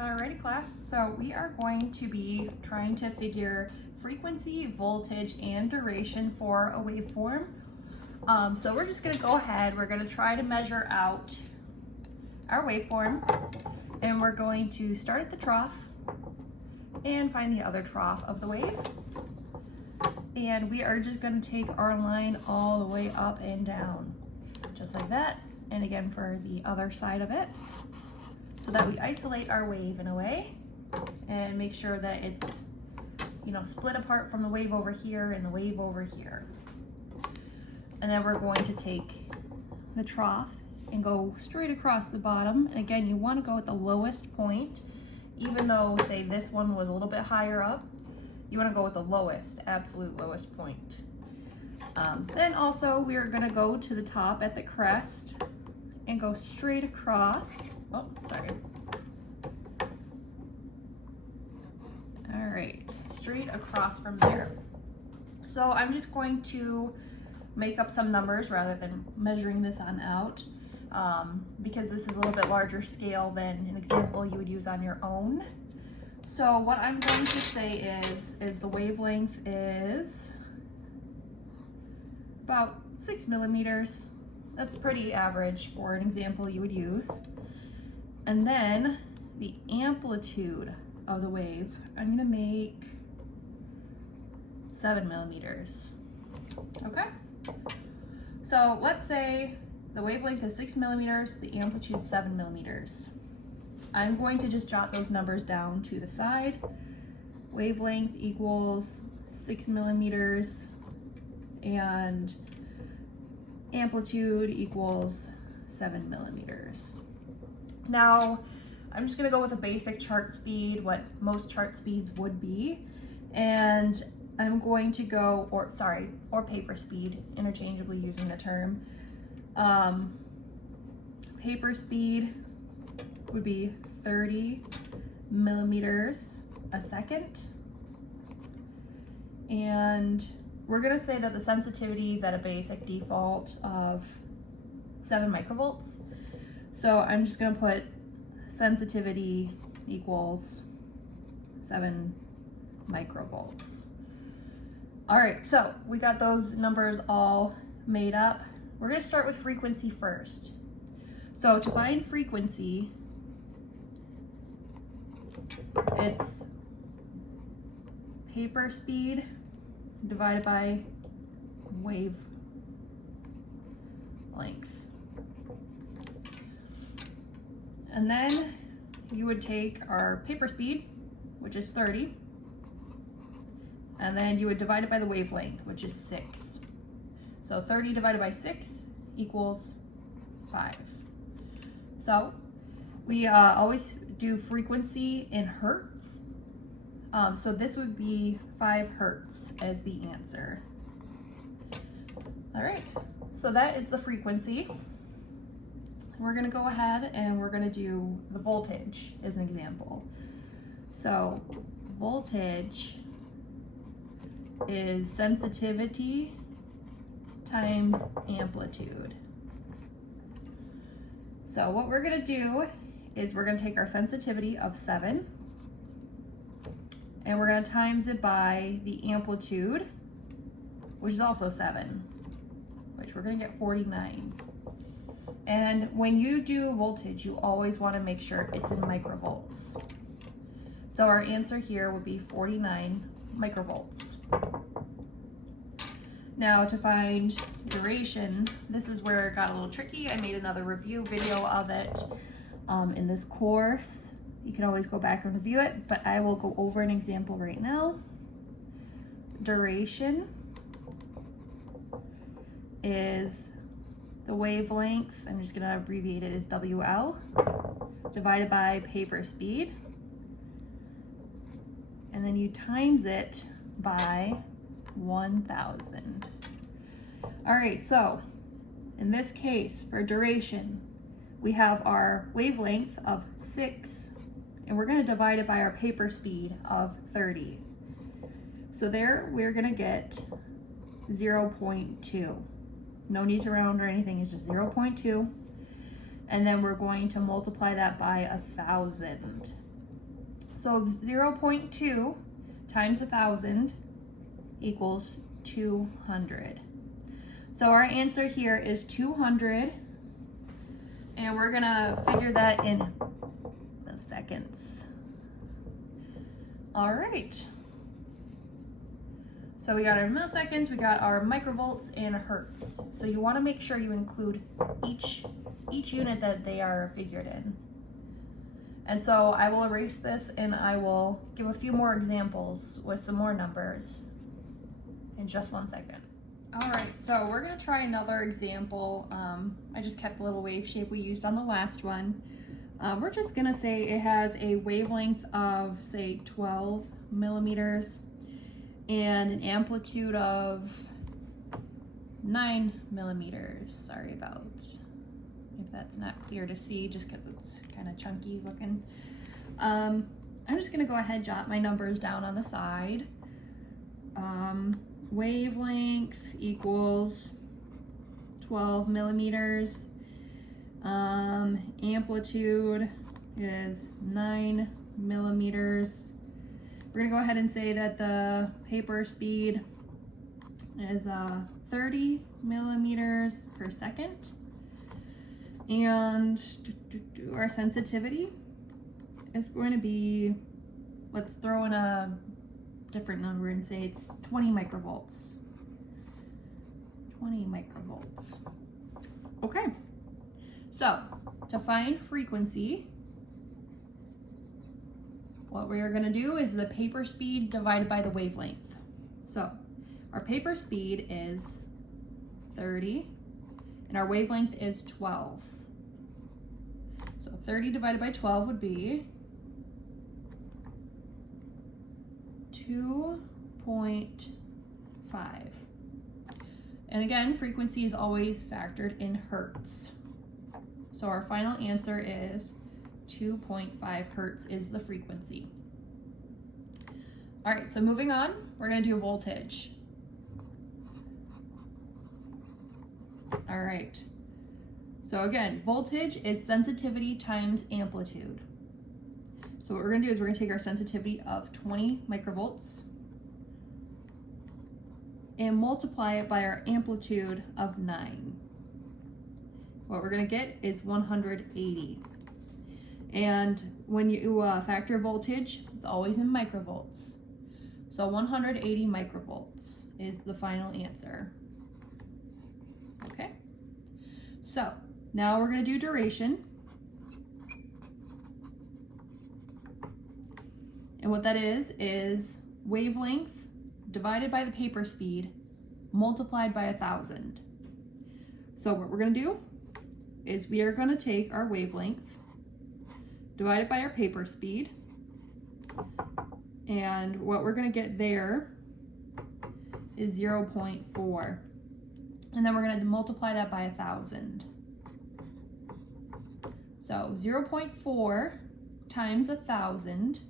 Alrighty class, so we are going to be trying to figure frequency, voltage, and duration for a waveform. So we're just going to go ahead, we're going to try to measure out our waveform, and we're going to start at the trough and find the other trough of the wave. And we are just going to take our line all the way up and down, just like that. And again for the other side of it, so that we isolate our wave in a way and make sure that it's, split apart from the wave over here and the wave over here. And then we're going to take the trough and go straight across the bottom. And again, you want to go at the lowest point, even though, say, this one was a little bit higher up, you want to go with the lowest, absolute lowest point. Then also we're going to go to the top at the crest and go straight across. Oh, sorry. All right, straight across from there. So I'm just going to make up some numbers rather than measuring this on out, because this is a little bit larger scale than an example you would use on your own. So what I'm going to say is the wavelength is about 6 millimeters. That's pretty average for an example you would use. And then the amplitude of the wave, I'm gonna make 7 millimeters. Okay? So let's say the wavelength is 6 millimeters, the amplitude 7 millimeters. I'm going to just jot those numbers down to the side. Wavelength equals 6 millimeters and amplitude equals 7 millimeters. Now, I'm just gonna go with a basic chart speed, what most chart speeds would be. And I'm going to go, or paper speed, interchangeably using the term. Paper speed would be 30 millimeters a second. And we're gonna say that the sensitivity is at a basic default of 7 microvolts. So I'm just gonna put sensitivity equals 7 microvolts. All right, so we got those numbers all made up. We're gonna start with frequency first. So to find frequency, it's paper speed divided by wave length. And then you would take our paper speed, which is 30, and then you would divide it by the wavelength, which is 6. So 30 divided by 6 equals 5. So we always do frequency in hertz. So this would be 5 hertz as the answer. All right, so that is the frequency. We're gonna go ahead and we're gonna do the voltage as an example. So voltage is sensitivity times amplitude. So what we're gonna do is we're gonna take our sensitivity of 7 and we're gonna times it by the amplitude, which is also 7, which we're gonna get 49. And when you do voltage, you always want to make sure it's in microvolts. So our answer here would be 49 microvolts. Now to find duration, this is where it got a little tricky. I made another review video of it in this course. You can always go back and review it, but I will go over an example right now. Duration is the wavelength, I'm just gonna abbreviate it as WL, divided by paper speed. And then you times it by 1,000. All right, so in this case, for duration, we have our wavelength of 6, and we're gonna divide it by our paper speed of 30. So there, we're gonna get 0.2. No need to round or anything, it's just 0.2. And then we're going to multiply that by 1,000. So 0.2 times 1,000 equals 200. So our answer here is 200, and we're gonna figure that in seconds. All right. So we got our milliseconds, we got our microvolts and hertz. So you want to make sure you include each unit that they are figured in. And so I will erase this and I will give a few more examples with some more numbers in just 1 second. All right, so we're gonna try another example. I just kept the little wave shape we used on the last one. We're just gonna say it has a wavelength of, say, 12 millimeters and an amplitude of 9 millimeters. Sorry about if that's not clear to see, just because it's kind of chunky looking. I'm just gonna go ahead and jot my numbers down on the side. Wavelength equals 12 millimeters. Amplitude is 9 millimeters. We're gonna go ahead and say that the paper speed is 30 millimeters per second. And our sensitivity is going to be, let's throw in a different number and say it's 20 microvolts. 20 microvolts. Okay, so to find frequency, what we are going to do is the paper speed divided by the wavelength. So our paper speed is 30 and our wavelength is 12. So 30 divided by 12 would be 2.5. And again, frequency is always factored in hertz. So our final answer is 2.5 hertz is the frequency. All right, so moving on, we're gonna do voltage. All right, so again, voltage is sensitivity times amplitude. So what we're gonna do is we're gonna take our sensitivity of 20 microvolts and multiply it by our amplitude of 9. What we're gonna get is 180. And when you factor voltage, it's always in microvolts. So 180 microvolts is the final answer. Okay, so now we're gonna do duration. And what that is wavelength divided by the paper speed multiplied by 1,000. So what we're gonna do is we are gonna take our wavelength divided by our paper speed, and what we're gonna get there is 0.4. And then we're gonna multiply that by 1,000. So 0.4 times 1,000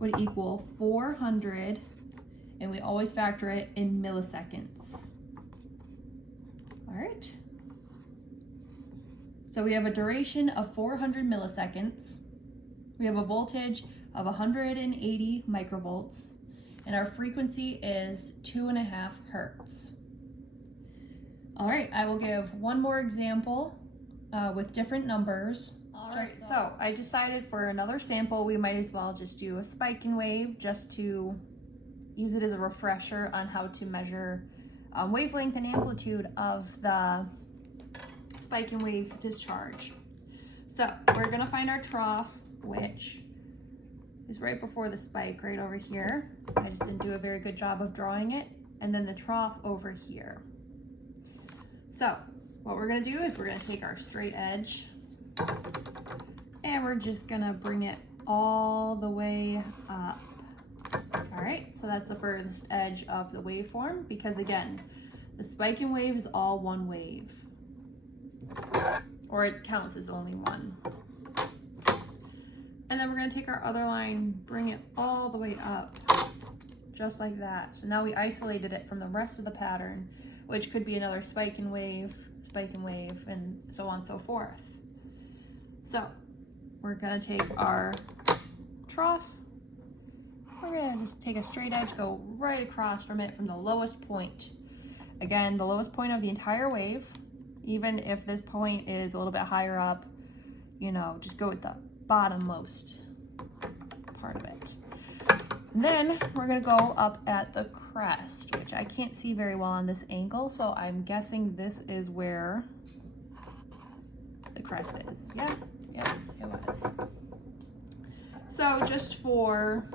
would equal 400, and we always factor it in milliseconds. All right. So we have a duration of 400 milliseconds. We have a voltage of 180 microvolts, and our frequency is 2.5 hertz. All right, I will give one more example with different numbers. All right, so I decided for another sample, we might as well just do a spike and wave just to use it as a refresher on how to measure wavelength and amplitude of the spike and wave discharge. So we're gonna find our trough, which is right before the spike, right over here. I just didn't do a very good job of drawing it. And then the trough over here. So what we're gonna do is we're gonna take our straight edge and we're just gonna bring it all the way up. All right, so that's the furthest edge of the waveform, because again, the spike and wave is all one wave, or it counts as only one. And then we're gonna take our other line, bring it all the way up, just like that. So now we isolated it from the rest of the pattern, which could be another spike and wave, and so on and so forth. So we're gonna take our trough. We're gonna just take a straight edge, go right across from it from the lowest point. Again, the lowest point of the entire wave. Even if this point is a little bit higher up, you know, just go with the bottommost part of it. And then we're gonna go up at the crest, which I can't see very well on this angle, so I'm guessing this is where the crest is. Yeah, it was. So just for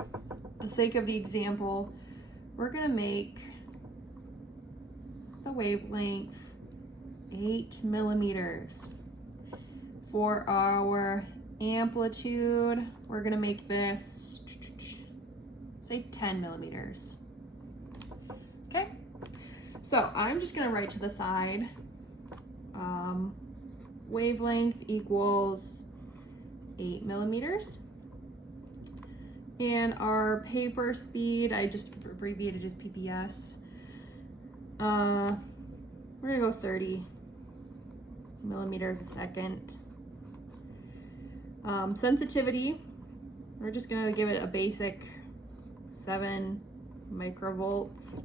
the sake of the example, we're gonna make the wavelength 8 millimeters. For our amplitude, we're gonna make this, say 10 millimeters. Okay, so I'm just gonna write to the side, wavelength equals 8 millimeters. And our paper speed, I just abbreviated as PPS. We're gonna go 30 millimeters a second. Sensitivity, we're just gonna give it a basic 7 microvolts.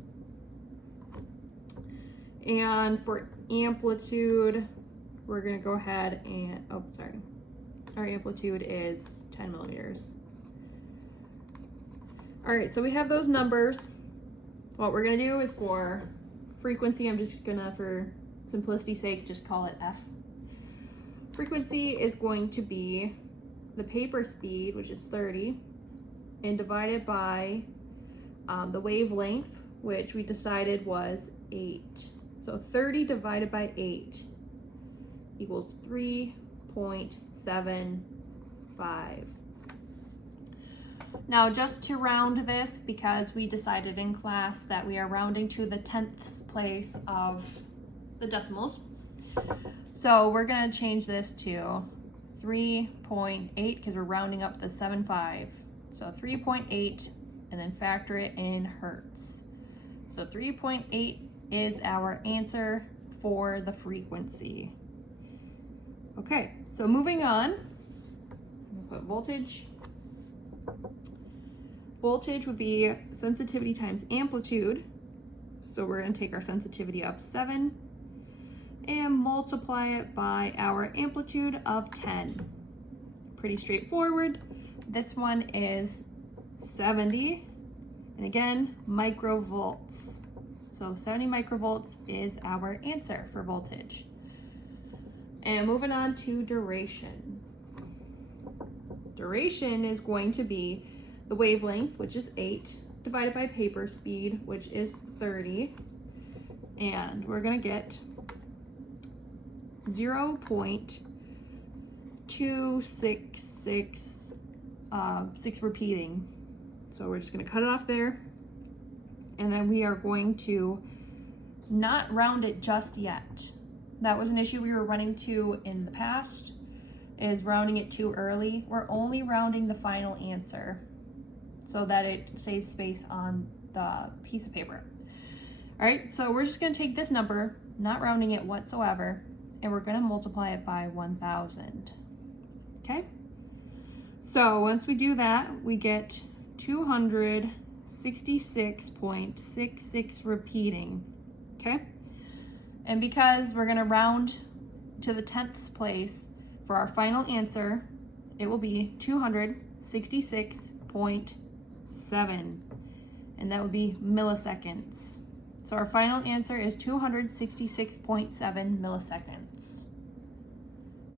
And for amplitude, we're gonna go ahead and, oh, sorry. Our amplitude is 10 millimeters. All right, so we have those numbers. What we're gonna do is for frequency, I'm just gonna, for simplicity's sake, just call it F. Frequency is going to be the paper speed, which is 30, and divided by the wavelength, which we decided was 8. So 30 divided by 8 equals 3.75. Now, just to round this, because we decided in class that we are rounding to the 10th place of the decimals, so we're going to change this to 3.8 because we're rounding up the 7.5. So 3.8 and then factor it in hertz. So 3.8 is our answer for the frequency. Okay, so moving on, we'll put voltage. Voltage would be sensitivity times amplitude. So we're going to take our sensitivity of 7 and multiply it by our amplitude of 10. Pretty straightforward. This one is 70, and again, microvolts. So 70 microvolts is our answer for voltage. And moving on to duration. Duration is going to be the wavelength, which is 8, divided by paper speed, which is 30. And we're going to get 0.266 repeating. So we're just going to cut it off there. And then we are going to not round it just yet. That was an issue we were running to in the past, is rounding it too early. We're only rounding the final answer so that it saves space on the piece of paper. All right, so we're just gonna take this number, not rounding it whatsoever, and we're gonna multiply it by 1,000, okay? So once we do that, we get 266.66 repeating, okay? And because we're gonna round to the 10th place for our final answer, it will be 266.7, and that would be milliseconds. So our final answer is 266.7 milliseconds.